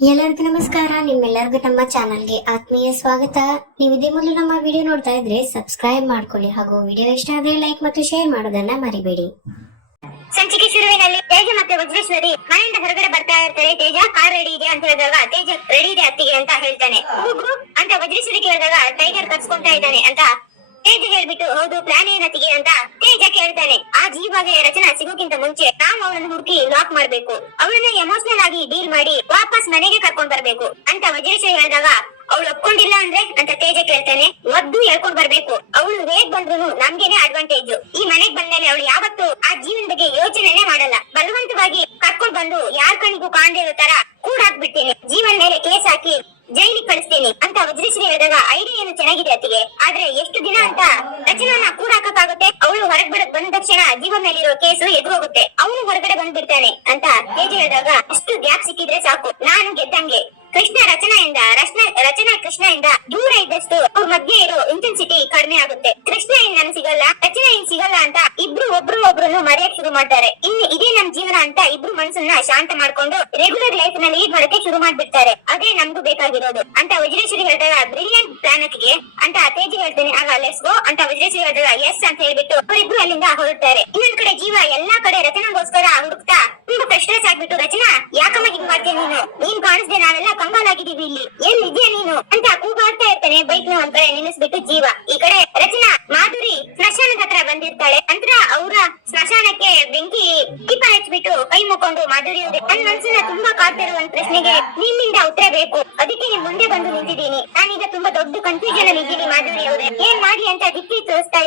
ಎಲ್ಲರಿಗೂ ನಮಸ್ಕಾರ. ನಿಮ್ಮೆಲ್ಲರಿಗೂ ನಮ್ಮ ಚಾನಲ್ಗೆ ಆತ್ಮೀಯ ಸ್ವಾಗತ. ನೀವು ಇದೇ ಮೊದಲು ನಮ್ಮ ವಿಡಿಯೋ ನೋಡ್ತಾ ಇದ್ರೆ ಸಬ್ಸ್ಕ್ರೈಬ್ ಮಾಡ್ಕೊಳ್ಳಿ ಹಾಗೂ ವಿಡಿಯೋ ಇಷ್ಟ ಆದ್ರೆ ಲೈಕ್ ಮತ್ತು ಶೇರ್ ಮಾಡೋದನ್ನ ಮರಿಬೇಡಿ. ಸಂಚಿಕೆ ಶುರುವಿನಲ್ಲಿ ತೇಜ ಮತ್ತೆ ವಜ್ರೇಶ್ವರಿ ಮನೆಯಿಂದ ಹೊರಗಡೆ ಬರ್ತಾ ಇರ್ತಾರೆ. ತೇಜ, ಕಾರ್ ರೆಡಿ ಇದೆ ಅಂತ ಹೇಳಿದಾಗ ತೇಜ ರೆಡಿ ಇದೆ ಅತ್ತಿಗೆ ಅಂತ ಹೇಳ್ತಾನೆ. ಅಂತ ವಜ್ರೇಶ್ವರಿ ಕೇಳಿದಾಗ ಟೈಗರ್ ಕರ್ಸ್ಕೊಂತಾ ಇದ್ದಾನೆ ಅಂತ ತೇಜ ಹೇಳ್ಬಿಟ್ಟು, ಹೌದು ಪ್ಲಾನ್ ಏನತಿಗೆ ಅಂತ ತೇಜ ಕೇಳ್ತಾನೆ ಆ ಜೀವಾಗೆ ರಚನಾ ಸಿಗೋಕ್ಕಿಂತ ಮುಂಚೆ ನಾವು ಅವಳನ್ನು ಹುಡುಕಿ ಲಾಕ್ ಮಾಡ್ಬೇಕು. ಅವಳನ್ನ ಎಮೋಷನಲ್ ಆಗಿ ಡೀಲ್ ಮಾಡಿ ವಾಪಸ್ ಮನೆಗೆ ಕರ್ಕೊಂಡ್ ಬರ್ಬೇಕು ಅಂತ ವಜ್ರೇಶ್ವರಿ ಹೇಳಿದಾಗ, ಅವಳು ಒಪ್ಕೊಂಡಿಲ್ಲ ಅಂದ್ರೆ, ಅಂತ ತೇಜ ಕೇಳ್ತಾನೆ. ಒದ್ದು ಹೇಳ್ಕೊಂಡ್ ಬರ್ಬೇಕು. ಅವಳು ಹೇಗ್ ಬಂದ್ರು ನಮ್ಗೆನೆ ಅಡ್ವಾಂಟೇಜ್ ಈ ಮನೆಗ್ ಬಂದ್ಮೇಲೆ ಅವಳು ಯಾವತ್ತು ಆ ಜೀವನ ಬಗ್ಗೆ ಯೋಚನೆನೇ ಮಾಡಲ್ಲ. ಬಲವಂತವಾಗಿ ಕರ್ಕೊಂಡ್ ಬಂದು ಯಾರ್ ಕಣಿಗೂ ಕಾಣದೇ ಇರೋ ತರ ಕೂಡ ಹಾಕ್ಬಿಡ್ತೀನಿ ಜೀವನ್ ಮೇಲೆ ಕೇಸ್ ಹಾಕಿ ಜೈಲಿಗೆ ಕಳಿಸ್ತೇನೆ ಅಂತ ವಜ್ರೇಶ್ವರಿ ಹೇಳಿದಾಗ ಐಡಿಯಾ ಏನು ಚೆನ್ನಾಗಿದೆ ಅತ್ತಿಗೆ. ಆದ್ರೆ ಎಷ್ಟು ದಿನ ಅಂತ ರಚನಾನ ಕೂಡ ಹಾಕಕ್ಕಾಗುತ್ತೆ ಅವಳು ಹೊರಗ್ ಬರಕ್ ಬಂದ ತಕ್ಷಣ ಜೀವನ ಮೇಲಿರೋ ಕೇಸು ಎದುರೋಗುತ್ತೆ. ಅವನು ಹೊರಗಡೆ ಬಂದ್ಬಿಡ್ತಾನೆ ಅಂತ ತೇಜ ಹೇಳಿದಾಗ ಅಷ್ಟು ಗ್ಯಾಪ್ ಸಿಕ್ಕಿದ್ರೆ ಸಾಕು. ನಾನು ಗೆದ್ದಂಗೆ. ಕೃಷ್ಣ ರಚನೆಯಿಂದ ರಚನಾ ರಚನಾ ಕೃಷ್ಣಯಿಂದ ದೂರ ಇದ್ದಷ್ಟು ಅವ್ರ ಮಧ್ಯೆ ಇರೋ ಇಂಟೆನ್ಸಿಟಿ ಕಡಿಮೆ ಆಗುತ್ತೆ. ಕೃಷ್ಣ ಇನ್ ನನ್ ಸಿಗಲ್ಲ, ರಚನೆ ಏನ್ ಸಿಗಲ್ಲ ಅಂತ ಇಬ್ರು ಒಬ್ರು ಒಬ್ರನ್ನು ಮರೆಯಕ್ ಶುರು ಮಾಡ್ತಾರೆ. ಇನ್ನು ಇದೇ ನಮ್ ಜೀವನ ಅಂತ ಇಬ್ರು ಮನಸ್ಸನ್ನ ಶಾಂತ ಮಾಡ್ಕೊಂಡು ರೆಗ್ಯುಲರ್ ಲೈಫ್ನಲ್ಲಿ ಲೀಡ್ ಮಾಡಕ್ಕೆ ಶುರು ಮಾಡ್ಬಿಡ್ತಾರೆ. ಅದೇ ನಮ್ಗೂ ಬೇಕಾಗಿರೋದು. ಅಂತ ವಜ್ರೇಶ್ವರಿ ಹೇಳಿದಾಗ ಬ್ರಿಲಿಯಂಟ್ ಪ್ಲಾನ್ಗೆ ಅಂತ ತೇಜಿ ಹೇಳ್ತೇನೆ, ಆಗ ಲೆಟ್ಸ್ ಗೋ ಅಂತ ವಜ್ರೇಶ್ವರಿ ಹೇಳ್ತಾರ ಎಸ್ ಅಂತ ಹೇಳ್ಬಿಟ್ಟು ಅವರಿಬ್ರು ಅಲ್ಲಿಂದ ಹೊರಡ್ತಾರೆ. ಇನ್ನೊಂದ್ ಕಡೆ ಜೀವ ಎಲ್ಲಾ ಕಡೆ ರಚನಾಗೋಸ್ಕರ ಹುಡುಕ್ತಾ ತುಂಬಾ ಫ್ರೆಶ್ನೆಸ್ ಆಗ್ಬಿಟ್ಟು ರಚನಾ, ಯಾಕಮ್ಮ ಹಿಂಗ್ ಮಾಡ್ತೀಯ ನೀನು? ನೀನ್ ಕಾಣಿಸ್ದೆ ನಾವೆಲ್ಲ ಕಂಗಾಲಾಗಿದೀವಿ ಇಲ್ಲಿ. ಎಲ್ಲಿದ್ಯಾ ನೀನು? ಅಂತ ಕೂಗಾಡ್ತಾ ಇರ್ತಾನೆ ಬೈಕ್ನ ಒಂದ್ ಕಡೆ ನಿಲ್ಲಿಸ್ಬಿಟ್ಟು ಜೀವ ಈ ಕಡೆ ರಚನಾ ಮಾಧುರಿ ಸ್ಮಶಾನದ ಹತ್ರ ಬಂದಿರ್ತಾಳೆ ನಂತರ ಅವರ ಸ್ಮಶಾನಕ್ಕೆ ಬೆಂಕಿ ದೀಪ ಹಚ್ಬಿಟ್ಟು ಕೈ ಮುಕ್ಕೊಂಡು ಮಾಧುರಿ ಅವ್ರೆ ನನ್ ಮನ್ಸನ್ನ ತುಂಬಾ ಕಾಡ್ತಿರೋ ಒಂದ್ ಪ್ರಶ್ನೆಗೆ ನಿಮ್ಮಿಂದ ಉತ್ತರ ಬೇಕು ಅದಕ್ಕೆ ನಿಮ್ ಮುಂದೆ ಬಂದು ನಿಂತಿದ್ದೀನಿ ನಾನೀಗ ತುಂಬಾ ದೊಡ್ಡ ಕನ್ಫ್ಯೂಷನ್ ಅಲ್ಲಿ ಇದ್ದೀನಿ ಮಾಧುರಿ ಅವ್ರೆ ಏನ್ ಮಾಡ್ಲಿ ಅಂತ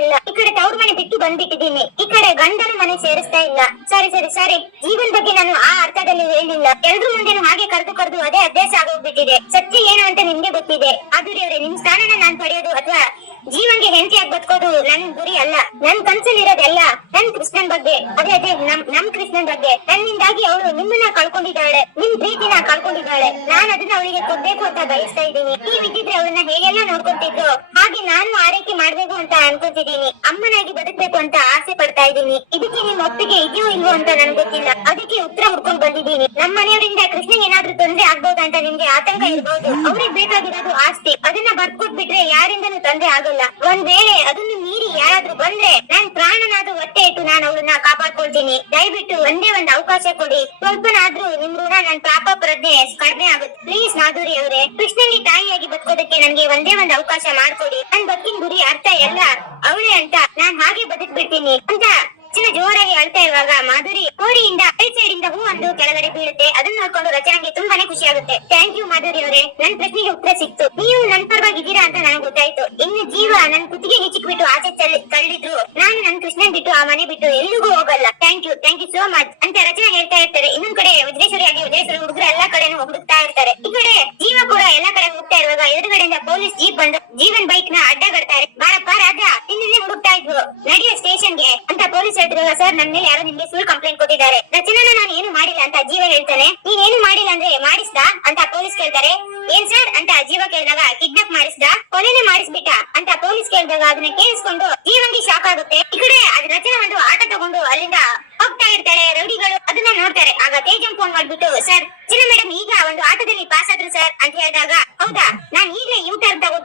ಇಲ್ಲ. ಈ ಕಡೆ ತವ್ರ ಮನೆ ಬಿಟ್ಟು ಬಂದ್ಬಿಟ್ಟಿದ್ದೀನಿ. ಈ ಕಡೆ ಗಂಡನ ಮನೆ ಸೇರಿಸ್ತಾ ಇಲ್ಲ. ಸರಿ ಸರಿ ಸರಿ. ಜೀವನ್ ಬಗ್ಗೆ ನಾನು ಆ ಅರ್ಥದಲ್ಲಿ ಹೇಳಿಲ್ಲ. ಎಲ್ರು ಮುಂದೆನೂ ಹಾಗೆ ಕರೆದು ಕರೆದು ಅದೇ ಅಭ್ಯಾಸ ಆಗೋಗ್ಬಿಟ್ಟಿದೆ. ಸತ್ಯ ಏನು ಅಂತ ನಿಮ್ಗೆ ಗೊತ್ತಿದೆ. ಅವ್ರೆ ನಿಮ್ ಸ್ಥಾನನ ನಾನ್ ಪಡೆಯೋದು ಅಥವಾ ಜೀವನ್ಗೆ ಹೆಂಡತಿಯಾಗಿ ಬದುಕೋದು ನನ್ ಗುರಿ ಅಲ್ಲ. ನನ್ ಕನ್ಸಲ್ಲಿರೋದೆಲ್ಲ ನನ್ ಕೃಷ್ಣನ್ ಬಗ್ಗೆ. ಅದೇ ಅದೇ, ನಮ್ ನಮ್ ಕೃಷ್ಣನ್ ಬಗ್ಗೆ. ನನ್ನಿಂದಾಗಿ ಅವಳು ನಿಮ್ಮನ್ನ ಕಳ್ಕೊಂಡಿದ್ದಾಳೆ. ನಿಮ್ ಪ್ರೀತಿನ ಕಳ್ಕೊಂಡಿದ್ದಾಳೆ. ನಾನ್ ಅದನ್ನ ಅವಳಿಗೆ ಕೊಡ್ಬೇಕು ಅಂತ ಬಯಸ್ತಾ ಇದ್ದೀನಿ. ನೀವ್ ಇದ್ದಿದ್ರೆ ಅವಳನ್ನ ಹೇಗೆಲ್ಲ ನೋಡ್ಕೊಂತಿದ್ರು? ಹಾಗೆ ನಾನು ಆರೈಕೆ ಮಾಡ್ಬೇಕು ಅಂತ ಅನ್ಕೊಂತಿದ್ದೀನಿ. ಅಮ್ಮನಾಗಿ ಬದುಕ್ಬೇಕು ಅಂತ ಆಸೆ ಪಡ್ತಾ ಇದ್ದೀನಿ. ಇದಕ್ಕೆ ನಿಮ್ ಒಪ್ಪಿಗೆ ಇದೆಯೋ ಇಲ್ವೋ ಅಂತ ನನ್ ಗೊತ್ತಿಲ್ಲ. ಅದಕ್ಕೆ ಉತ್ತರ ಹುಡ್ಕೊಂಡ್ ಬಂದಿದ್ದೀನಿ. ನಮ್ಮ ಮನೆಯವರಿಂದ ಕೃಷ್ಣ ಏನಾದ್ರೂ ತೊಂದ್ರೆ ಆಗ್ಬೋದು ಅಂತ ನಿಮ್ಗೆ ಆತಂಕ ಇರ್ಬೋದು. ಅವ್ರಿಗೆ ಬೇಕಾಗಿರೋದು ಆಸ್ತಿ. ಅದನ್ನ ಬರ್ಕೊಟ್ಬಿಟ್ರೆ ಯಾರಿಂದನೂ ತೊಂದ್ರೆ ಆಗಲ್ಲ. ಒಂದ್ ವೇಳೆ ಅದನ್ನು ಮೀರಿ ಯಾರಾದ್ರೂ ಬಂದ್ರೆ ನನ್ ಪ್ರಾಣನಾದ್ರೂ ಒತ್ತೆ ಇಟ್ಟು ನಾನು ಅವಳನ್ನ ಕಾಪಾಡ್ಕೊಳ್ತೀನಿ. ದಯವಿಟ್ಟು ಒಂದೇ ಒಂದ್ ಅವಕಾಶ ಕೊಡಿ. ಸ್ವಲ್ಪನಾದ್ರೂ ನಿಮ್ ಋಣ ನನ್ ಪಾಪ ಪ್ರಜ್ಞೆ ಕಡಿಮೆ ಆಗುತ್ತೆ. ಪ್ಲೀಸ್ ಮಾಧುರಿ ಅವರೇ ಕೃಷ್ಣಲ್ಲಿ ತಾಯಿಯಾಗಿ ಬದುಕೋದಕ್ಕೆ ನನ್ಗೆ ಒಂದೇ ಒಂದ್ ಅವಕಾಶ ಮಾಡ್ಕೊಡಿ. ನನ್ ಬದುಕಿನ ಗುರಿ ಅರ್ಥ ಎಲ್ಲ ಅವಳೇ ಅಂತ ನಾನ್ ಹಾಗೆ ಬದುಕ್ಬಿಡ್ತೀನಿ ಅಂತ ಚಿನ್ನ ಜೋರಾಗಿ ಅಳ್ತಾ ಇರುವಾಗ ಮಾಧುರಿ ಕೋರಿಯಿಂದ ಸೈಡ್ ಹೂ ಒಂದು ಕೆಳಗಡೆ ಬೀಳುತ್ತೆ. ಅದನ್ನ ನೋಡ್ಕೊಂಡು ರಚನಾಗೆ ತುಂಬಾನೇ ಖುಷಿ ಆಗುತ್ತೆ ಥ್ಯಾಂಕ್ ಯು ಮಾಧುರಿ ಅವರೇ. ನನ್ ಪ್ರಶ್ನೆಗೆ ಉತ್ತರ ಸಿಕ್ತು. ನೀವು ನನ್ ಪರವಾಗಿದ್ದೀರಾ ಅಂತ ನನಗೆ ಗೊತ್ತಾಯ್ತು. ಇನ್ನು ಜೀವ ನನ್ ಕುತ್ತಿಗೆ ಬಿಟ್ಟು ಆಚೆ ತಳ್ಳಿ- ತಳ್ಳಿದ್ರು. ನಾನು ನನ್ ಕೃಷ್ಣನ್ ಬಿಟ್ಟು ಆ ಮನೆ ಬಿಟ್ಟು ಎಲ್ಲಿಗೂ ಹೋಗಲ್ಲ. Thank you thank you so much ಅಂತ ರಚನೆ ಹೇಳ್ತಾ ಇರ್ತಾರೆ. ಇನ್ನೊಂದ್ ಕಡೆ ವಜ್ರೇಶ್ವರಿ ಆಗಿ ವಜ್ರೇಶ್ವರಿ ಹುಡುಗರು ಎಲ್ಲಾ ಕಡೆನೂ ಹುಡುಕ್ತಾ ಇರ್ತಾರೆ. ಈ ಕಡೆ ಜೀವ ಕೂಡ ಎಲ್ಲಾ ಕಡೆ ಹುಡುಕ್ತಾ ಇರುವಾಗ ಎದುರುಗಡೆಯಿಂದ ಪೊಲೀಸ್ ಜೀಪ್ ಬಂದು ಜೀವನ್ ಬೈಕ್ನ ಅಡ್ಡಗಡ್ತಾರೆ ಬಾರಪ್ಪ ರಾಜ ನಿನ್ನೆ ಹುಡುಕ್ತಾ ಇದ್ವು ನಡೆಯೋ ಸ್ಟೇಷನ್ಗೆ ಅಂತ ಪೊಲೀಸ್ ಹೇಳ್ತಿರುವಾಗ ಸರ್ ನನ್ನ ಮೇಲೆ ಯಾರೋ ನಿಮ್ಗೆ ಸುಳ್ಳು ಕಂಪ್ಲೇಂಟ್ ಕೊಟ್ಟಿದ್ದಾರೆ. ರಚನಾನ ನಾನು ಏನು ಮಾಡಿಲ್ಲ ಅಂತ ಜೀವ ಹೇಳ್ತಾನೆ. ಏನು ಮಾಡಿಲ್ಲ ಅಂದ್ರೆ ಮಾಡಿಸ್ದ ಅಂತ ಪೊಲೀಸ್ ಕೇಳ್ತಾರೆ. ಏನ್ ಸರ್ ಅಂತ ಜೀವ ಕೇಳಿದಾಗ ಕಿಡ್ನಾಪ್ ಮಾಡಿಸ್ದ? ಕೊನೆನೆ ಮಾಡಿಸ್ಬಿಟ್ಟ ಅಂತ ಪೊಲೀಸ್ ಕೇಳಿದಾಗ ಅದನ್ನ ಕೇಳಿಸ್ಕೊಂಡು ಜೀವನ್ಗೆ ಶಾಕ್ ಆಗುತ್ತೆ. ಈ ಕಡೆ ಅದ್ ರಚನಾ ಒಂದು ಆಟ ತಗೊಂಡು ಅಲ್ಲಿಂದ ಹೋಗ್ತಾ ಇರ್ತಾರೆ ರೌಡಿಗಳು ಅದನ್ನ ನೋಡ್ತಾರೆ. ಆಗ ತೇಜಂ ಫೋನ್ ಮಾಡ್ಬಿಟ್ಟು ಸರ್ ಚಿನ್ನ ಮೇಡಮ್ ಈಗ ಒಂದು ಆಟದಲ್ಲಿ ಪಾಸ್ ಆದ್ರು ಸರ್ ಅಂತ ಹೇಳಿದಾಗ, ಹೌದಾ? ನಾನ್ ಈಗಲೇ ಯೂ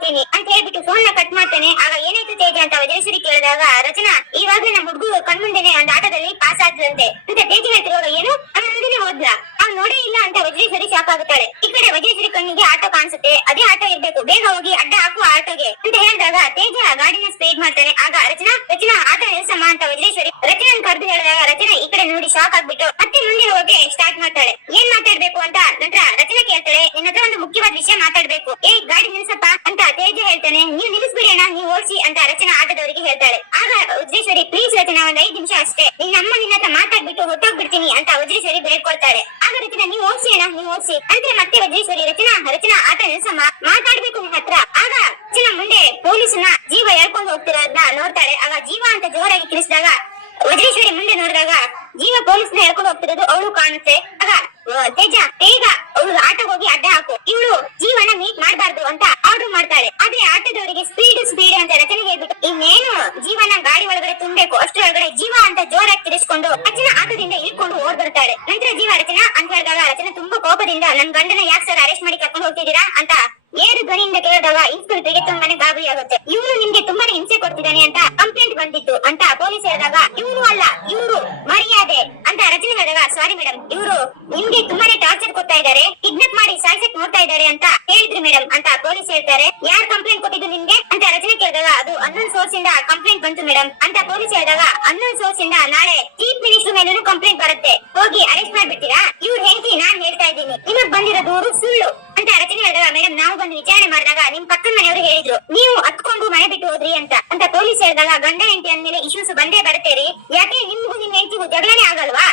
ತಗೋತೀನಿ ಅಂತ ಹೇಳ್ಬಿಟ್ಟು ಫೋನ್ನ ಕಟ್ ಮಾಡ್ತಾನೆ. ಆಗ ಏನಾಯ್ತು ತೇಜ ಅಂತ ವಜ್ರೇಶ್ವರಿ ಕೇಳಿದಾಗ, ರಚನಾ ಇವಾಗ ನಮ್ಮ ಹುಡುಗ ಕಣ್ಮುಂದೆನೆ ಒಂದು ಆಟದಲ್ಲಿ ಪಾಸ್ ಆದ್ರಂತೆ ಅಂತ ತೇಜ ಹೇಳ್ತಿರುವಾಗ, ಏನು? ಮುಂದೆನೆ ಹೋದ್ಲ? ಅವ್ನು ನೋಡೇ ಇಲ್ಲ ಅಂತ ವಜ್ರೇಶ್ವರಿ ಶಾಕ್ ಆಗುತ್ತಾಳೆ ಈ ಕಡೆ ವಜ್ರೇಶ್ವರಿ ಕಣ್ಣಿಗೆ ಆಟೋ ಕಾಣಿಸುತ್ತೆ. ಅದೇ ಆಟೋ ಇರ್ಬೇಕು. ಬೇಗ ಹೋಗಿ ಅಡ್ಡ ಹಾಕು ಆಟೋಗೆ. ಅಂತ ಹೇಳಿದಾಗ, ತೇಜ ಗಾಡಿನ ಸ್ಪೀಡ್ ಮಾಡ್ತಾನೆ. ಆಗ, ರಚನಾ ರಚನಾ, ಆಟೋ ನಿಲ್ಸಮ್ಮ ಅಂತ ವಜ್ರೇಶ್ವರಿ ರಚನಾ ಕರೆದು ಹೇಳಿದಾಗ, ರಚನಾ, ಈ ಕಡೆ ನೋಡಿ ಶಾಕ್ ಆಗ್ಬಿಟ್ಟು ಮತ್ತೆ ಮುಂದೆ ಹೋಗಿ ಸ್ಟಾರ್ಟ್ ಮಾಡ್ತಾಳೆ. ಏನ್ ಮಾತಾಡ್ಬೇಕು? ಅಂತ ನಂತರ ರಚನಾ ಕೇಳ್ತಾಳೆ, ನಿನ್ನ ಹತ್ರ ಒಂದು ಮುಖ್ಯವಾದ ವಿಷಯ ಮಾತಾಡ್ಬೇಕು. ಏ ಗಾಡಿ ನಿಲ್ಸಪ್ಪ. ತೇಜ ಹೇಳ್ತಾನೆ, ನೀವು ನಿಲ್ಲಿಸ್ಬಿಡಿ ಅಣ್ಣ, ನೀವು ಓಡಿಸಿ ಅಂತ ರಚನಾ ಆಟದವರಿಗೆ ಹೇಳ್ತಾಳೆ. ಆಗ ವಜ್ರೇಶ್ವರಿ ಪ್ಲೀಸ್ ರಚನಾ, ಒಂದ್ ಐದ್ ನಿಮಿಷ ಅಷ್ಟೇ. ನಿನ್ನ ಅಮ್ಮ ನಿನ್ನ ಹತ್ರ ಮಾತಾಡ್ಬಿಟ್ಟು ಹೊಟ್ಟೋಗ್ಬಿಡ್ತೀನಿ ಅಂತ ವಜ್ರೇಶ್ವರಿ ಬೇಡ್ಕೊಳ್ತಾಳೆ ಆಗ ರಚನಾ, ನೀವು ಓಡಿಸಿ ಅಣ್ಣ, ನೀವು ಓಡಿಸಿ. ಅಂದ್ರೆ ಮತ್ತೆ ವಜ್ರೇಶ್ವರಿ ರಚನಾ ರಚನಾ, ಆಟ ನಿಲ್ಸಮ್ಮ. ಮಾತಾಡ್ಬೇಕು ನಿನ್ನ ಹತ್ರ. ಆಗ ರಚನಾ ಮುಂದೆ ಪೊಲೀಸನ ಜೀವ ಹೇಳ್ಕೊಂಡು ಹೋಗ್ತಿರೋದ್ನ ನೋಡ್ತಾಳೆ. ಆಗ ಜೀವ ಅಂತ ಜೋರಾಗಿ ಕಿರಿಸಿದಾಗ ವಜ್ರೇಶ್ವರಿ ಮುಂದೆ ನೋಡಿದಾಗ ಜೀವ ಪೊಲೀಸ್ನ ಹೇಳ್ಕೊಂಡು ಹೋಗ್ತಿರೋದು ಅವಳು ಕಾಣುತ್ತೆ. ಆಗ ತೇಜ ಬೇಗ ಅವಳು ಆಟೋಗೆ ಹೋಗಿ ಅಡ್ಡ ಹಾಕು. ಇವಳು ಜೀವನ ಮೀಟ್ ಮಾಡಬಾರ್ದು ಅಂತ ಆರ್ಡರ್ ಮಾಡ್ತಾಳೆ. ಆದ್ರೆ ಆಟೋದವರಿಗೆ ಸ್ಪೀಡ್ ಸ್ಪೀಡ್ ಅಂತ ರಚನೆ ಹೇಳ್ಬಿಟ್ಟು ಇನ್ನೇನು ಜೀವನ ಗಾಡಿ ಒಳಗಡೆ ತುಂಬಬೇಕು ಅಷ್ಟರೊಳಗಡೆ ಜೀವ ಅಂತ ಜೋರಾಗಿ ತಿರ್ಸ್ಕೊಂಡು ರಚನ ಆಟೋದಿಂದ ಇಳ್ಕೊಂಡು ಓಡ್ ಬರ್ತಾಳೆ. ನಂತರ ಜೀವ ರಚನಾ ಅಂತ ಹೇಳಿದಾಗ ರಚನೆ ತುಂಬಾ ಕೋಪದಿಂದ, ನನ್ ಗಂಡನ ಯಾಕೆ ಸರ್ ಅರೆಸ್ಟ್ ಮಾಡಿ ಕರ್ಕೊಂಡು ಹೋಗ್ತಿದ್ದೀರಾ? ಅಂತ ಏರು ಧ್ವನಿಯಿಂದ ಕೇಳಿದಾಗ ಇನ್ಸ್ಪೆಕ್ಟರ್ಗೆ ತುಂಬಾನೇ ಗಾಬರಿ ಆಗುತ್ತೆ ಇವನು ನಿಮ್ಗೆ ತುಂಬಾನೇ ಹಿಂಸೆ ಕೊಡ್ತಿದ್ದಾನೆ ಅಂತ ಕಂಪ್ಲೇಂಟ್ ಬಂದಿತ್ತು ಅಂತ ಪೊಲೀಸ್ ಹೇಳಿದಾಗ ಇವನು ಅಲ್ಲ, ಇವರು ಮರ್ಯಾದೆ ಅಂತ ರಚನೆ ಹೇಳಿದಾಗ ಸಾರಿ ಮೇಡಮ್ ಇವರು ನಿಮ್ಗೆ ತುಂಬಾನೇ ಟಾರ್ಚರ್ ಕೊಡ್ತಾ ಇದ್ದಾರೆ ಕಿಡ್ನಾಪ್ ಮಾಡಿ ಸಾಯಿಸಕ್ ನೋಡ್ತಾ ಇದ್ದಾರೆ ಅಂತ ಹೇಳಿದ್ರಿ ಮೇಡಮ್ ಅಂತ ಪೊಲೀಸ್ ಹೇಳ್ತಾರೆ. ಯಾರು ಕಂಪ್ಲೇಂಟ್ ಕೊಟ್ಟಿದ್ದು ನಿಮ್ಗೆ? ಅಂತ ರಚನೆ ಕೇಳಿದಾಗ, ಅದು ಅನ್ನೊಂದ್ ಸೋರ್ಸ್ ಇಂದ ಕಂಪ್ಲೇಂಟ್ ಬಂತು ಮೇಡಮ್ ಅಂತ ಪೊಲೀಸ್ ಹೇಳಿದಾಗ ಅನ್ನೊಂದ್ ಸೋರ್ಸ್ ಇಂದ ನಾಳೆ ಚೀಫ್ ಮಿನಿಸ್ಟರ್ ಮೇಲೂ ಕಂಪ್ಲೇಂಟ್ ಬರುತ್ತೆ. ಹೋಗಿ ಅರೆಸ್ಟ್ ಮಾಡ್ಬಿಡ್ತೀರಾ? ಇವ್ರು ಹೆಂಡತಿ ನಾನ್ ಹೇಳ್ತಾ ಇದ್ದೀನಿ. ನಿಮಗ್ ಬಂದಿರೋ ದೂರು ಸುಳ್ಳು. ಮೇಡಮ್ ನಾವು ಬಂದು ವಿಚಾರಣೆ ಮಾಡಿದಾಗ ನಿಮ್ ಪಕ್ಕದ ಮನೆಯವರು ಹೇಳಿದ್ರು, ನೀವು ಹತ್ಕೊಂಡು ಮನೆ ಬಿಟ್ಟು ಹೋದ್ರಿ ಅಂತ. ಅಂತ ಪೊಲೀಸ್ ಹೇಳಿದಾಗ ಗಂಡ ಹೆಂಡತಿ ಅಂದ್ಮೇಲೆ ಇಶ್ಯೂಸ್ ಬಂದೇ ಬರ್ತೇರಿ ಯಾಕೆ ನಿಮ್ಗೂ ನಿಮ್ ಹೆಂಡತಿಗೂ ಜಗಳನೇ ಆಗಲ್ವಾ?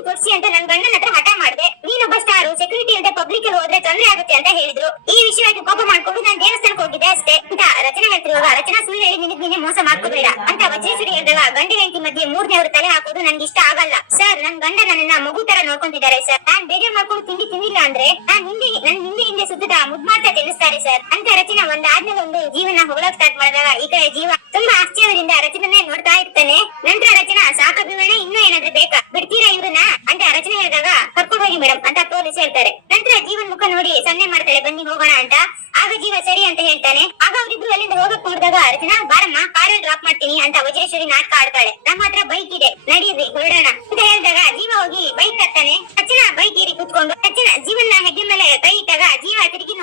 ಕ್ರೀಮ್ ಕೊಡ್ಸಿ ಅಂತ ನನ್ ಗಂಡನ ಹತ್ರ ಹಠ ಮಾಡಿದೆ. ನೀನೊಬ್ಬ ಸ್ಟಾರು ಸೆಕ್ಯೂರಿಟಿ ಅಂತ ಪಬ್ಲಿಕ್ ಅಲ್ಲಿ ಹೋದ್ರೆ ತೊಂದ್ರೆ ಆಗುತ್ತೆ ಅಂತ ಹೇಳಿದ್ರು. ಈ ವಿಷಯವಾಗಿ ಕೋಪ ಮಾಡ್ಕೊಂಡು ನಾನು ದೇವಸ್ಥಾನಕ್ಕೆ ಹೋಗಿದ್ದೆ ಅಷ್ಟೇ. ಅಂತ ರಚನೆ ಹೇಳ್ತಿರುವಾಗ ರಚನಾ ಸುಳ್ಳು ಹೇಳಿ ನಿನಗೆ ನೀನೆ ಮೋಸ ಮಾಡ್ಕೋಬೇಡ. ಅಂತ ವಜ್ರೇಶ್ವರಿ ಹೇಳಿದಾಗ ಗಂಡ ಹೆಂಡತಿ ಮಧ್ಯೆ ಮೂರನೇವರು ತಲೆ ಹಾಕೋದು ನನ್ಗೆ ಇಷ್ಟ ಆಗಲ್ಲ. ಸರ್, ನನ್ ಗಂಡ ನನ್ನನ್ನ ಮಗು ತರ ನೋಡ್ಕೊಂತಿದ್ದಾರೆ, ಸರ್. ನಾನ್ ಬೇಜಾರ್ ಮಾಡ್ಕೊಂಡು ತಿಂಡಿ ತಿಂದಿಲ್ಲ ಅಂದ್ರೆ ನಾನ್ ಹಿಂದೆ, ನನ್ ಹಿಂದೆ ಹಿಂದೆ ಸುತ್ತದ ಮುದ್ಮಾಡ್ತಾ ತಿಳಿಸ್ತಾರೆ ಸರ್. ಅಂತ ರಚನಾ ಒಂದಾದ್ಮೇಲೆ ಒಂದು ಜೀವನ ಹೊಗಳಕ್ ಸ್ಟಾರ್ಟ್ ಮಾಡಿದಾಗ ಈ ಕಡೆ ಜೀವ ತುಂಬಾ ಆಶ್ಚರ್ಯದಿಂದ ರಚನೆ ನೋಡ್ತಾ ಇರ್ತಾನೆ. ನಂತರ ರಚನಾ ಸಾಕು ಬಿಡೋಣ ಇನ್ನೂ ಏನಾದ್ರೂ ಬೇಕಾ? ಬಿಡ್ತೀರಾ ಇವ್ರನ್ನ? ಅಂತ ರಚನೆ ಹೇಳಿದಾಗ, ಕರ್ಕೊಂಡು ಹೋಗಿ ಮೇಡಮ್ ಅಂತ ಪೊಲೀಸ್ ಹೇಳ್ತಾರೆ. ನಂತರ ಜೀವನ್ ಮುಖ ನೋಡಿ, ಸನ್ನೆ ಮಾಡ್ತಾಳೆ, ಬನ್ನಿ ಹೋಗೋಣ ಅಂತ. ಆಗ ಜೀವ ಸರಿ ಅಂತ ಹೇಳ್ತಾನೆ. ಆಗ ಅವರಿಬ್ರು ಅಲ್ಲಿಂದ ಹೋಗಕ್ ನೋಡಿದಾಗ, ರಚನಾ, ಬಾರಮ್ಮ, ಕಾರಲ್ಲಿ ಡ್ರಾಪ್ ಮಾಡ್ತೀನಿ, ಅಂತ ವಜ್ರೇಶ್ವರಿ ನಾಟಕ ಆಡ್ತಾಳೆ. ನಮ್ಮ ಹತ್ರ ಬೈಕ್ ಇದೆ, ನಡೀರಿ, ಹೊರಡೋಣ, ಅಂತ ಹೇಳಿದಾಗ, ಜೀವ ಹೋಗಿ ಬೈಕ್ ತರ್ತಾನೆ. ರಚನಾ ಬೈಕ್ ಏರಿ ಕೂತ್ಕೊಂಡು ರಚನಾ ಜೀವನ ಹೆಜ್ಜೆ ಮೇಲೆ ಕೈ ಇಟ್ಟಾಗ, ಜೀವ ತಿರುಗಿ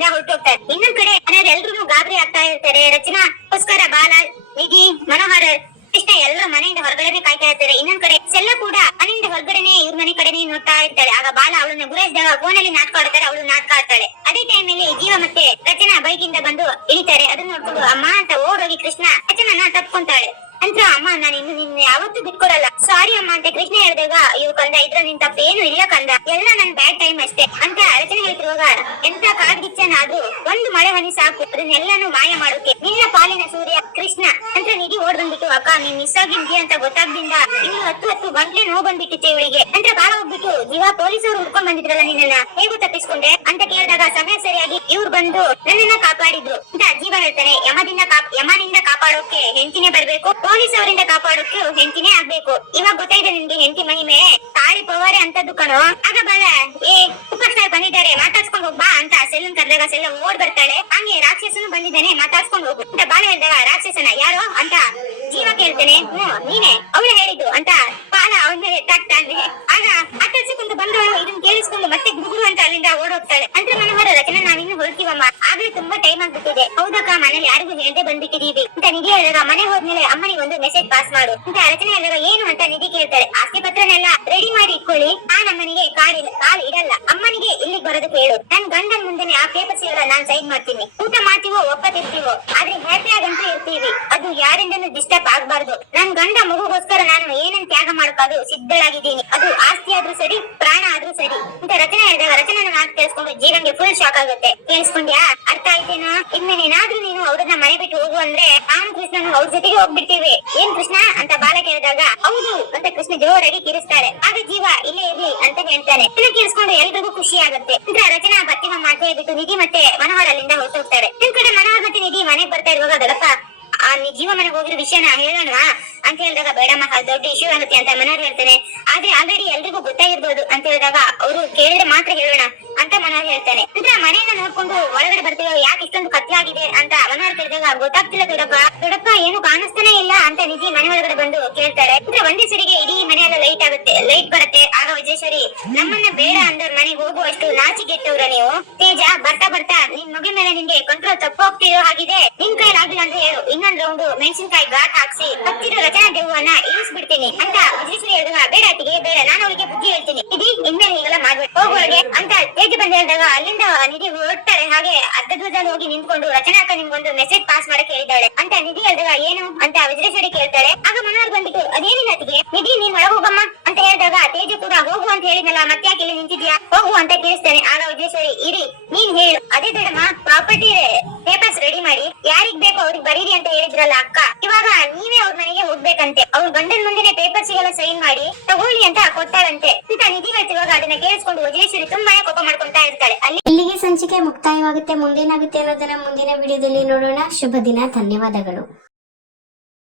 ಅಲ್ಲಿಂದ ಹೊರಟೋಗ್ತಾರೆ ಇನ್ನೊಂದ್ ಕಡೆ ಎಲ್ರು ಗಾಬರಿ ಆಗ್ತಾ ಇರ್ತಾರೆ. ರಚನಾ ರಚನಾಗೋಸ್ಕರ ಬಾಲ, ನಿಧಿ, ಮನೋಹರ, ಕೃಷ್ಣ ಎಲ್ಲರೂ ಮನೆಯಿಂದ ಹೊರಗಡೆನೆ ಕಾಯ್ತಾ ಇರ್ತಾರೆ. ಇನ್ನೊಂದ್ ಕಡೆ ಎಲ್ಲ ಕೂಡ ಮನೆಯಿಂದ ಹೊರಗಡೆನೆ ಇವ್ರ ಮನೆ ಕಡೆನೆ ನೋಡ್ತಾ ಇರ್ತಾಳೆ. ಆಗ ಬಾಲ ಅವಳನ್ನ ಗುರಾಯಿಸಿದಾಗ ಅಲ್ಲಿ ನಾಟಕ ಆಡ್ತಾರೆ, ಅವಳು ನಾಟಕ ಆಡ್ತಾಳೆ. ಅದೇ ಟೈಮ್ ಅಲ್ಲಿ ಜೀವ ಮತ್ತೆ ರಚನಾ ಬೈಕ್ ಇಂದ ಬಂದು ಇಳಿತಾರೆ. ಅದನ್ನ ನೋಡ್ಕೊಂಡು ಅಮ್ಮ ಅಂತ ಓಡೋಗಿ ಕೃಷ್ಣ, ರಚನಾ ತಪ್ಕೊಂತಾಳೆ. ಅಂತ ಅಮ್ಮ, ನಾನು ಇನ್ನು ನಿನ್ನ ಯಾವತ್ತೂ ಬಿಟ್ಕೊಡಲ್ಲ. ಸಾರಿ ಅಮ್ಮ ಅಂತ ಕೃಷ್ಣ ಹೇಳಿದಾಗ ಇವ್ ಕಂದ ಇದ್ರ ನಿನ್ ತಪ್ಪೇನು ಇಲ್ಲ ಕಂದ. ಎಲ್ಲ ನನ್ ಬ್ಯಾಡ್ ಟೈಮ್ ಅಷ್ಟೇ. ಅಂತ ಅರ್ಚನೆ ಹೇಳ್ತಿರುವಾಗ, ಎಂತ ಕಾಡ್ಗಿಚ್ಚನಾದ್ರೂ ಒಂದು ಮಳೆ ಹನಿ ಸಾಕು. ಅದನ್ನೆಲ್ಲಾನು ಮಾಯ ಮಾಡೋಕೆ. ನಿನ್ನ ಪಾಲಿನ ಸೂರ್ಯ ಕೃಷ್ಣ. ಅಂತ ನಿಧಿ ಓಡ್ ಬಂದ್ಬಿಟ್ಟು, ಅಕ್ಕ, ನೀನ್ ಮಿಸ್ ಆಗಿದ್ದಿ ಅಂತ ಗೊತ್ತಾಗ್ದಿಂದ ಇನ್ನು ಹತ್ತು ಹತ್ತು ಗಂಟ್ಲೆ ನೋವು ಬಂದ್ಬಿಟ್ಟಿತ್ತೆ ಇವಳಿಗೆ. ಅಂತ ಕಾಲ ಹೋಗ್ಬಿಟ್ಟು, ಜೀವ ಪೊಲೀಸರು ಹುಡ್ಕೊಂಡ್ ಬಂದಿದ್ರಲ್ಲ ನಿನ್ನನ್ನ. ಹೇಗೂ ತಪ್ಪಿಸ್ಕೊಂಡೆ. ಅಂತ ಕೇಳಿದಾಗ, ಸಮಯ ಸರಿಯಾಗಿ ಇವ್ರು ಬಂದು ನನ್ನನ್ನ ಕಾಪಾಡಿದ್ರು. ಅಂತ ಜೀವ ಹೇಳ್ತಾನೆ, ಯಮದಿಂದ ಯಮನಿಂದ ಕಾಪಾಡೋಕೆ ಹೆಂಡತಿನೇ ಬರ್ಬೇಕು. ಪೊಲೀಸ್ ಅವರಿಂದ ಕಾಪಾಡೋಕೆ ಗೊತ್ತಾಯ್ತು ನಿನ್ಗೆ ಹೆಂಡತಿ ಮಹಿಮೆ, ತಾಳಿ ಪವರೇ ಅಂತದ್ದು ಕಣೋ. ಆಗ ಬಾಲ ಏ ಸ್ಟಾರ್ ಬಂದಿದ್ದಾರೆ, ಮಾತಾಡ್ಸ್ಕೊಂಡ್ ಹೋಗ್ ಬಾ ಅಂತ ಸೆಲ್ಲನ್ ಕರೆದಾಗ ಸೆಲ್ಲ ಓಡ್ ಬರ್ತಾಳೆ. ಹಂಗೆ ರಾಕ್ಷಸನು ಬಂದಿದ್ದಾನೆ, ಮಾತಾಡ್ಸ್ಕೊಂಡ್ ಹೋಗು ಅಂತ ಬಾಲ ಹೇಳಿದಾಗ ರಾಕ್ಷಸನ, ಯಾರು? ಅಂತ ಜೀವ ಕೇಳ್ತಾನೆ. ಹ್ಮ್ ನೀನೆ? ಅವಳು ಹೇಳಿದ್ದು ಅಂತ ಬಾಲ ಅವನ ಮೇಲೆ ತಾಕ್ತಾನೆ ಆಗ ಆಟಾಡ್ಸಿಕೊಂಡು ಬಂದವಳು ಇದನ್ನ ಕೇಳಿಸ್ಕೊಂಡು ಮತ್ತೆ ಗುಗುರು ಅಂತ ಅಲ್ಲಿಂದ ಓಡೋಗ್ತಾಳೆ. ಅಂತ ಮನೋಹರ ಆಗ್ಲೇ ತುಂಬಾ ಟೈಮ್ ಆಗ್ಬಿಟ್ಟಿದೆ. ಹೌದಕ್ಕ, ಮನೇಲಿ ಯಾರಿಗೂ ಹೇಳ್ದೆ ಬಂದ್ಬಿಟ್ಟಿದೀವಿ. ಅಂತ ನಿಧಿ ಹೇಳಿದಾಗ, ಮನೆ ಹೋದ್ಮೇಲೆ ಅಮ್ಮನಿಗೆ ಒಂದು ಮೆಸೇಜ್ ಪಾಸ್ ಮಾಡು. ಅಂತ ರಚನೆ ಹೇಳಿದಾಗ, ಏನು ಅಂತ ನಿಧಿ ಕೇಳ್ತಾರೆ ಆಸ್ತಿ ಪತ್ರನೆಲ್ಲ ರೆಡಿ ಮಾಡಿ ಇಟ್ಕೊಳ್ಳಿ. ಆ ಅಮ್ಮನಿಗೆ ಕಾಲ್ ಕಾಲ್ ಇಡಲ್ಲ. ಅಮ್ಮನಿಗೆ ಇಲ್ಲಿಗೆ ಬರೋದು ಹೇಳು. ನನ್ ಗಂಡನ್ ಮುಂದೆನೆ ಆ ಪೇಪರ್ಸ್ ಎಲ್ಲ ನಾನ್ ಸೈನ್ ಮಾಡ್ತೀನಿ. ಊಟ ಮಾಡ್ತೀವೋ ಒಪ್ಪತ್ತಿರ್ತೀವೋ ಆದ್ರೆ ಹ್ಯಾಪಿ ಆಗಂತೂ ಇರ್ತೀವಿ. ಅದು ಯಾರಿಂದನೂ ಡಿಸ್ಟರ್ಬ್ ಆಗ್ಬಾರ್ದು. ನನ್ ಗಂಡ ಮಗುಗೋಸ್ಕರ ನಾನು ಏನನ್ ತ್ಯಾಗ ಮಾಡೋಕಾದ್ರೂ ಸಿದ್ಧಳಾಗಿದ್ದೀನಿ. ಅದು ಆಸ್ತಿ ಆದ್ರೂ ಸರಿ, ಪ್ರಾಣ ಆದ್ರೂ ಸರಿ. ಅಂತ ರಚನೆ ಹೇಳಿದಾಗ ರಚನೆ ಮಾತು ಕೇಳಿಸ್ಕೊಂಡು ಜೀವನ್ಗೆ ಫುಲ್ ಶಾಕ್ ಆಗುತ್ತೆ. ಕೇಳಿಸ್ಕೊಂಡ್ಯಾ ಅರ್ಥ ಆಯ್ತೇನಾ? ಇನ್ನು ಏನಾದ್ರೂ ನೀನು ಅವ್ರನ್ನ ಮನೆ ಬಿಟ್ಟು ಹೋಗು ಅಂದ್ರೆ ನಾನು ಕೃಷ್ಣನು ಅವ್ರ ಜೊತೆಗೆ ಹೋಗ್ಬಿಡ್ತೀವಿ. ಏನ್ ಕೃಷ್ಣ ಅಂತ ಬಾಲ ಕೇಳಿದಾಗ, ಹೌದು ಅಂತ ಕೃಷ್ಣ ಜೋರಾಗಿ ಕಿರಿಸ್ತಾಳೆ ಆಗ ಜೀವ ಇಲ್ಲೇ ಇರ್ಲಿ ಅಂತ ಹೇಳ್ತಾನೆ. ಇದನ್ನ ಕೇಳಿಸ್ಕೊಂಡು ಎಲ್ರಿಗೂ ಖುಷಿ ಆಗುತ್ತೆ. ಅಂತ ರಚನಾ ಭಕ್ತಿಮ ಮಾಡ್ತಾ ಬಿಟ್ಟು ನಿಧಿ ಮತ್ತೆ ಮನೋಹರ ಅಲ್ಲಿಂದ ಹೊರಟೋಗ್ತಾರೆ ನಿಮ್ ಕಡೆ ಮನೋಹರ್ ಮತ್ತೆ ನಿಧಿ ಮನೆಗೆ ಬರ್ತಾ ಇರುವಾಗ ದೊಡ್ಡಪ್ಪ, ಆ ಜೀವ ಮನೆಗೆ ಹೋಗಿರೋ ವಿಷಯನ ಹೇಳೋಣವಾ? ಅಂತ ಹೇಳಿದಾಗ, ಬೇಡಮ್ಮ ದೊಡ್ಡ ಇಶ್ಯೂ ಆಗುತ್ತೆ ಅಂತ ಮನೋಹರ್ ಹೇಳ್ತಾನೆ ಆದ್ರೆ ಆಲ್ರೆಡಿ ಎಲ್ರಿಗೂ ಗೊತ್ತಾಗಿರ್ಬೋದು. ಅಂತ ಹೇಳಿದಾಗ, ಅವರು ಕೇಳಿದ್ರೆ ಮಾತ್ರ ಹೇಳೋಣ ಅಂತ ಮನೋಹರ್ ಹೇಳ್ತಾನೆ ಅಂದ್ರೆ ಮನೆಯನ್ನ ನೋಡ್ಕೊಂಡು ಒಳಗಡೆ ಬರ್ತೀವಿ ಯಾಕೆ ಇಷ್ಟೊಂದು ಕತ್ಲಾಗಿದೆ ಅಂತ ಮನೋಹರ್ ಕೇಳಿದಾಗ, ಗೊತ್ತಾಗ್ತಿಲ್ಲ ದೊಡ್ಡಪ್ಪ. ದೊಡ್ಡಪ್ಪ ಏನು ಕಾಣಿಸ್ತಾನೆ ಇಲ್ಲ ಅಂತ ನಿಧಿ ಮನೆ ಒಳಗಡೆ ಬಂದು ಕೇಳ್ತಾರೆ. ಅಂದ್ರೆ ಒಂದೇ ಸರಿಗೆ ಇಡೀ ಮನೆಯೆಲ್ಲ ಲೈಟ್ ಆಗುತ್ತೆ ಲೈಟ್ ಬರುತ್ತೆ. ಆಗ ವಿಜಯೇಶ್ವರಿ, ನಮ್ಮನ್ನ ಬೇಡ ಅಂದವ್ರ ಮನೆಗೆ ಹೋಗುವಷ್ಟು ನಾಚಿಗೆಟ್ಟವ್ರ ನೀವು. ತೇಜ, ಬರ್ತಾ ಬರ್ತಾ, ನಿನ್ ಮಗ ಮೇಲೆ ನಿನ್ಗೆ ಕಂಟ್ರೋಲ್ ತಪ್ಪೋಗ್ತಿರೋ ಹಾಗಿದೆ. ನಿನ್ ಕೈಲಾಗಿಲ್ಲ ಅಂತ ಹೇಳು. ಇನ್ನೊಂದ್ ರೌಂಡ್ ಮೆಣಸಿನ್ಕಾಯಿ ಘಾಟ್ ಹಾಕ್ಸಿ, ಹತ್ತಿರ ರಚನಾ ದೇವನ್ನ ಇಳಿಸ್ಬಿಡ್ತೀನಿ ಅಂತ ವಿಜಯಶ್ರೀ ಹೇಳಿದಾಗ, ಬೇಡ ಅತ್ತಿಗೆ, ಬೇಡ, ನಾನು ಅವಳಿಗೆ ಬುದ್ಧಿ ಹೇಳ್ತೀನಿ. ಇದಿ ಇನ್ಮೇಲೆ ಹೀಗೆಲ್ಲ ಮಾಡ್ಬೇಕು ಹೋಗೋಳಿಗೆ ಅಂತ ತೇಜ ಬಂದು ಹೇಳಿದಾಗ, ಅಲ್ಲಿಂದ ನಿಧಿ ಹೊರಡ್ತಾರೆ ಹಾಗೆ ಅರ್ಧ ದೂರದಲ್ಲಿ ಹೋಗಿ ನಿಂತ್ಕೊಂಡು ರಚನಾಕ ನಿಮ್ಗೊಂದು ಮೆಸೇಜ್ ಪಾಸ್ ಮಾಡಕ್ ಹೇಳಿದ್ದಾಳೆ. ಅಂತ ನಿಧಿ ಹೇಳಿದಾಗ, ಏನು ಅಂತ ವಿಜಯಶ್ರೀ ಕೇಳ್ತಾಳೆ. ಆಗ ಮನೋಹರ್ ಬಂದ್ಬಿಟ್ಟು, ಅದೇನಿಲ್ಲ ಅತ್ತಿಗೆ? ನಿಧಿ, ನೀನ್ ಒಳಗೆ ಹೋಗಮ್ಮ ಅಂತ ಹೇಳಿದಾಗ, ತೇಜು ಕೂಡ ಹೋಗು ಅಂತ ಹೇಳಿದ್ನಲ್ಲ ಮತ್ತೆ ಯಾಕೆ ಇಲ್ಲಿ ನಿಂತಿದ್ಯಾ? ಹೋಗು ಅಂತ ಕೇಳಿಸ್ತಾನೆ. ಆಗ ವಿಜಯೇಶ್ವರಿ ಇರಿ, ನೀನ್ ಹೇಳು. ಅದೇ ಬೇಡಮ್ಮ ಪ್ರಾಪರ್ಟಿ ಪೇಪರ್ಸ್ ರೆಡಿ ಮಾಡಿ. ಯಾರಿಗ್ ಬೇಕು ಅವ್ರಿಗೆ ಬರೀರಿ ಅಂತ ಹೇಳಿದ್ರಲ್ಲ ಅಕ್ಕ. ಮನೆಗೆ ಹೋಗ್ಬೇಕಂತೆ ಅವ್ರ ಗಂಡನ ಮುಂದೆನೆ ಪೇಪರ್ಸ್ ಗೆಲ್ಲ ಸೈನ್ ಮಾಡಿ, ತಗೊಳ್ಳಿ ಅಂತ ಕೊಡ್ತಾರಂತೆ ಅಂತ ನಿಧಿ ಹೇಳ್ತಿವಾಗ ಅದನ್ನ ಕೇಳಿಸ್ಕೊಂಡು ವಿಜಯೇಶ್ವರಿ ತುಂಬಾನೇ ಕೋಪ ಮಾಡ್ಕೊಂತಾ ಇರ್ತಾಳೆ. ಅಲ್ಲಿ ಇಲ್ಲಿಗೆ ಸಂಚಿಕೆ ಮುಕ್ತಾಯವಾಗುತ್ತೆ, ಮುಂದೇನಾಗುತ್ತೆ ಅನ್ನೋದನ್ನ ಮುಂದಿನ ವಿಡಿಯೋದಲ್ಲಿ ನೋಡೋಣ. ಶುಭ ದಿನ, ಧನ್ಯವಾದಗಳು.